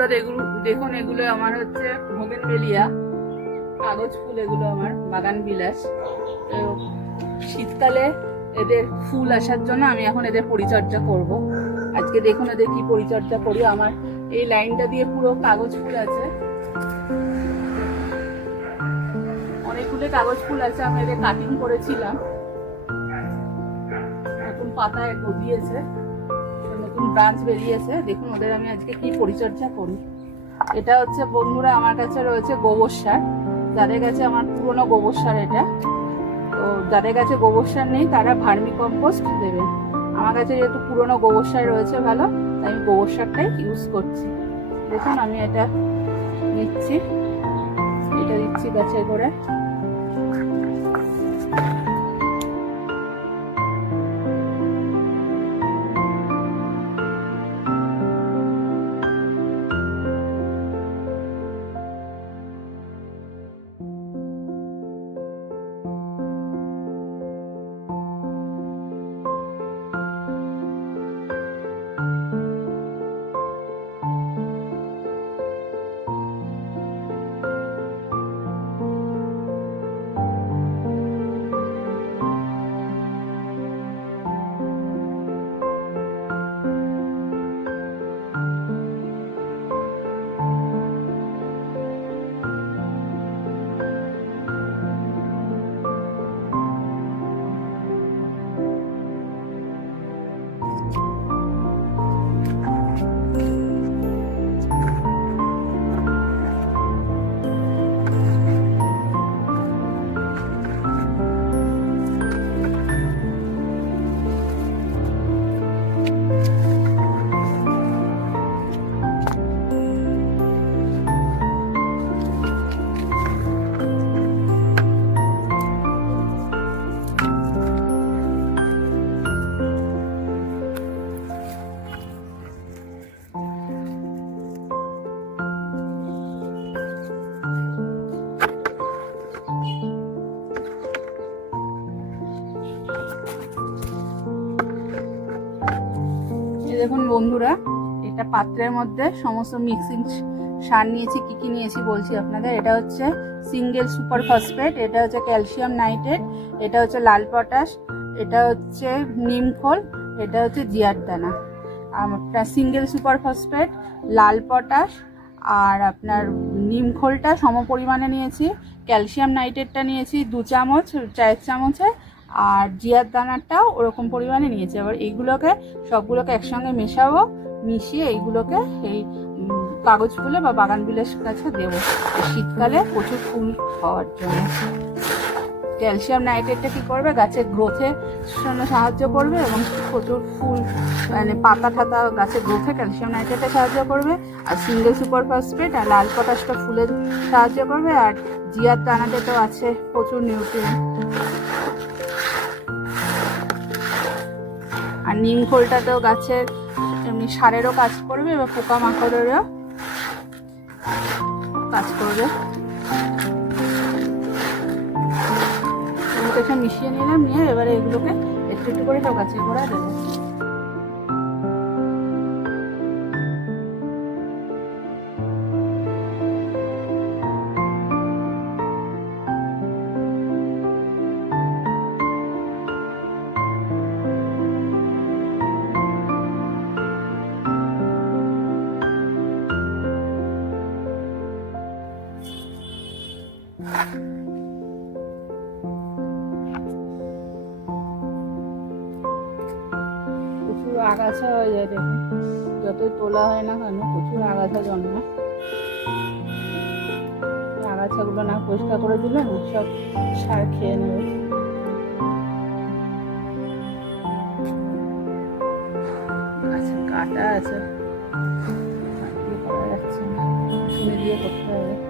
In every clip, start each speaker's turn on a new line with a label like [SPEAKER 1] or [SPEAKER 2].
[SPEAKER 1] বন্ধুরা দেখুন এগুলো আমার হচ্ছে ভোগেন বেলিয়া কাগজ ফুল এগুলো আমার, বাগান বিলাস। শীতকালে এদের ফুল আসার জন্য আমি এখন এদের পরিচর্যা করব। আজকে দেখুন এদের কি পরিচর্যা করি। আমার এই লাইনটা দিয়ে পুরো কাগজ ফুল আছে। অনেকগুলো কাগজ ফুল আছে, আমি এদের কাটিং করেছিলাম। নতুন পাতায় গজিয়েছে। নতুন ব্রাঞ্চ বেরিয়েছে, দেখুন ওদের আমি আজকে কি পরিচর্যা করি। এটা হচ্ছে বন্ধুরা, আমার কাছে রয়েছে গোবর সার। যাদের কাছে আমার পুরনো গোবর সার এটা। তো যাদের কাছে গোবর সার নেই, তারা ভার্মি কম্পোস্ট দেবেন আমার কাছে যেহেতু পুরনো গোবর সার রয়েছে ভালো, তাই আমি গোবর সারটাই ইউজ করছি। দেখুন, আমি এটা নিচ্ছি। এটা দিচ্ছি গাছে করে। দেখুন বন্ধুরা এটা পাত্রের মধ্যে সমস্ত মিক্সিং সার নিয়েছি, কি কি নিয়েছি বলছি আপনাদের। এটা হচ্ছে সিঙ্গেল সুপার ফসফেট এটা হচ্ছে ক্যালসিয়াম নাইট্রেট এটা হচ্ছে লাল পটাশ এটা হচ্ছে নিমখোল এটা হচ্ছে জিয়ার দানা। আপনার সিঙ্গেল সুপার ফসফেট লাল পটাশ আর আপনার নিমখোলটা সম পরিমাণে নিয়েছি। ক্যালসিয়াম নাইট্রেটটা নিয়েছি দু চামচ চায়ের চামচে আর জিয়ার দানাটাও ওরকম পরিমাণে নিয়েছি। এবার এইগুলোকে সবগুলোকে একসঙ্গে মেশাবো, মিশিয়ে এইগুলোকে এই কাগজ ফুলে বা বাগান বিলাস কাছে দেবো। শীতকালে প্রচুর ফুল হওয়ার জন্য। ক্যালসিয়াম নাইট্রেটটা কী করবে? গাছের গ্রোথে জন্য সাহায্য করবে এবং প্রচুর ফুল মানে পাতা টাতা গাছের গ্রোথে ক্যালসিয়াম নাইট্রেটে সাহায্য করবে। আর সিঙ্গেল সুপার ফসফেট আর লাল পটাশটা ফুলের সাহায্য করবে। আর জিয়ার দানাতে তো আছে প্রচুর নিউট্রিয়েন্ট আর নিম খোলটাতেও গাছের এমনি সারেরও কাজ করবে এবার পোকামাকড়েরও কাজ করবে। এগুলোকে মিশিয়ে নিলাম, নিয়ে এবারে এগুলোকে একটু একটু করে তো গাছের গোড়ায় দেবো। প্রচুর আগাছা হয়ে যায় দেখুন। যতই তোলা হয় না কেন, প্রচুর আগাছা জন্মায়। আগাছাগুলো না পরিষ্কার করে দিলে সব সার খেয়ে নেবে। আচ্ছা কাটা আছে। দিয়ে করতে হবে।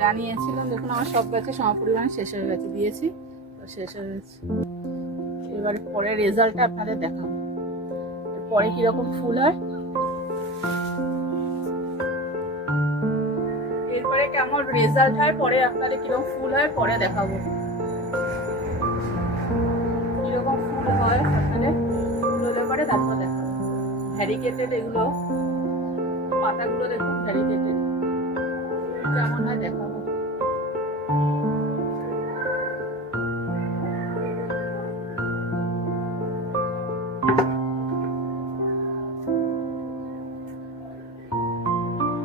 [SPEAKER 1] জানিয়েছিলাম, দেখুন আমার সব গাছে সম পরিমাণে শেষ হয়ে গেছে, দিয়েছি, তো শেষ হয়ে গেছে। এবার পরে রেজাল্টটা আপনাদের দেখাবো। পরে কীরকম ফুল হয়। এরপরে কেমন রেজাল্ট হয়, পরে আপনাদের কীরকম ফুল হয়, পরে দেখাবো। কীরকম ফুল হয় আপনাদের, ফুল হলে পরে তারপর দেখাবো। এগুলো, পাতাগুলো দেখুন ভ্যারিকেটেড কেমন হয় দেখাবো।